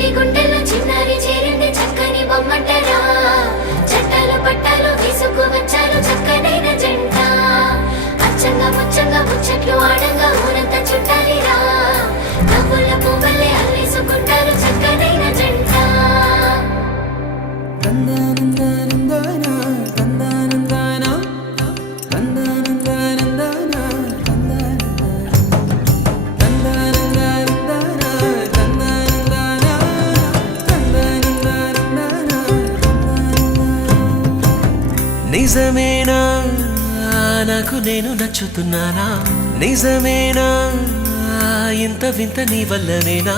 చిన్నోడి గుండెల్లో చిన్నారి చేరింది చక్కని బొమ్మంటరా చట్టాలు పట్టాలు తీసుకు వచ్చారు చక్కనైన జంట అచ్చంగా ముచ్చంగా ముచ్చట్లు ఆడంగా ఊరంతా చుట్టాలిరా నవ్వుల పువ్వులే అల్లేసుకుంటారు చక్కనైన జంట నిజమేనా నాకు నేను నచ్చుతున్నానా నిజమేనా ఇంత వింత నీ వల్లనేనా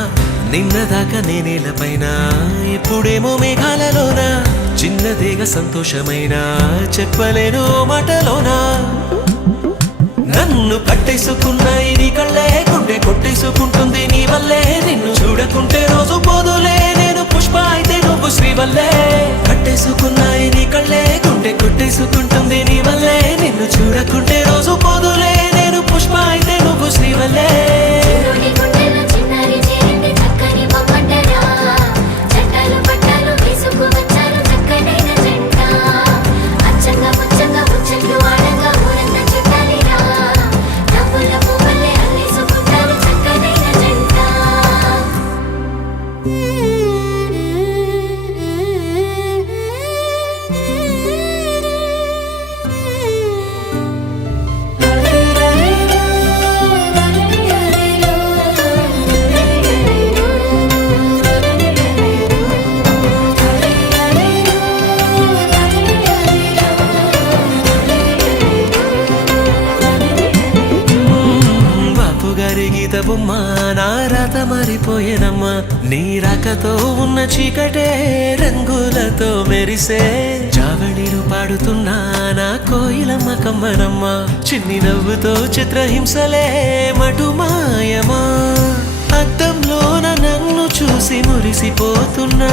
నిన్నదాకా నేనేలపైన ఇప్పుడేమో మేఘాలలోనా చిన్నదేగా సంతోషమైనా చెప్పలేను మాటలోనా నన్ను కట్టేసుకున్న నీ కళ్ళే గుండె కొట్టేసుకుంటుంది నీ వల్లే నిన్ను చూడకుంటే రోజు పోదులే నేను పుష్ప అయితే నువ్వు శ్రీవల్లే కట్టేసుకున్న నీ కళ్ళే గుండె కొట్టేసుకుంటుంది నీ వల్లే నిన్ను చూడకుంటే రోజు పోదులే నేను పుష్ప అయితే నువ్వు శ్రీవల్లే చిన్నోడి గుండెల్లో చిన్నారి చేరింది చక్కని బొమ్మంటరా చట్టాలు పట్టాలు తీసుకు వచ్చారు చక్కనైన జంట అచ్చంగా ముచ్చంగా ముచ్చట్లు ఆడంగా ఊరంతా చుట్టాలిరా నవ్వుల పువ్వులే అల్లేసుకుంటారు చక్కనైన జంట బాపుగారి గీత బొమ్మ నా రాత మారిపోయేనమ్మా నీ రాకతో ఉన్న చీకటే రంగులతో మెరిసే జావళిలు పాడుతున్నా నా కోయిలమ్మ కమ్మనమ్మ చిన్ని నవ్వుతో చిత్రహింసలే మటుమాయమా అద్దంలోన నన్ను చూసి మురిసిపోతున్నా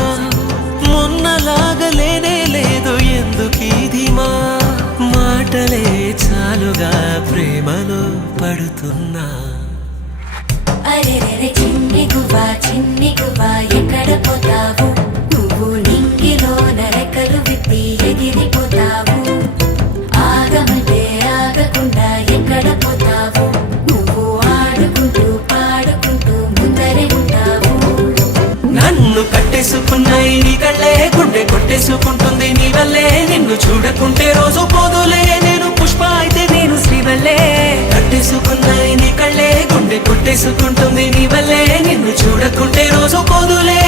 మొన్నలాగా లేనే లేదు ఎందుకీ ధీమా మాటలే చాలుగా ప్రేమలో పడుతున్నా అరెరెరె చిన్ని గువ్వా ఎక్కడ పోతావు నువ్వు నింగిలో నరకలు విప్పి ఎగిరిపోతావు ఆగమంటే ఆగకుండా ఎక్కడ పోతావు నువ్వు ఆడుకుంటూ పాడుకుంటూ ముందరే ఉంటావు నన్ను కట్టేసుకున్న నీ కళ్ళే గుండె కొట్టేసుకుంటుంది నీ వల్లే నిన్ను చూడకుంటే రోజు పోదులే నేను పుష్ప అయితే నేను శ్రీవల్లే కట్టేసుకున్న నీ కళ్ళే గుండె కొట్టేసుకుంటుంది నీ వల్లే నిన్ను చూడకుంటే రోజు పోదులే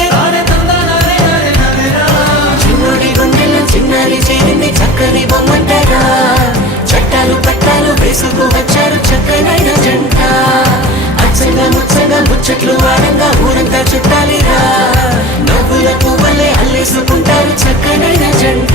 చిన్నోడి గుండెల్లో చిన్నారి చేరింది చక్కని బొమ్మంటరా చట్టాలు పట్టాలు వేసుకు వచ్చారు చక్కనైన జంట అచ్చగా ముచ్చగా ముచ్చట్లు వాడంగా ఊరంతా చుట్టాలిరా నవ్వుల పువ్వులే అల్లేసుకుంటారు చక్కనైన జంట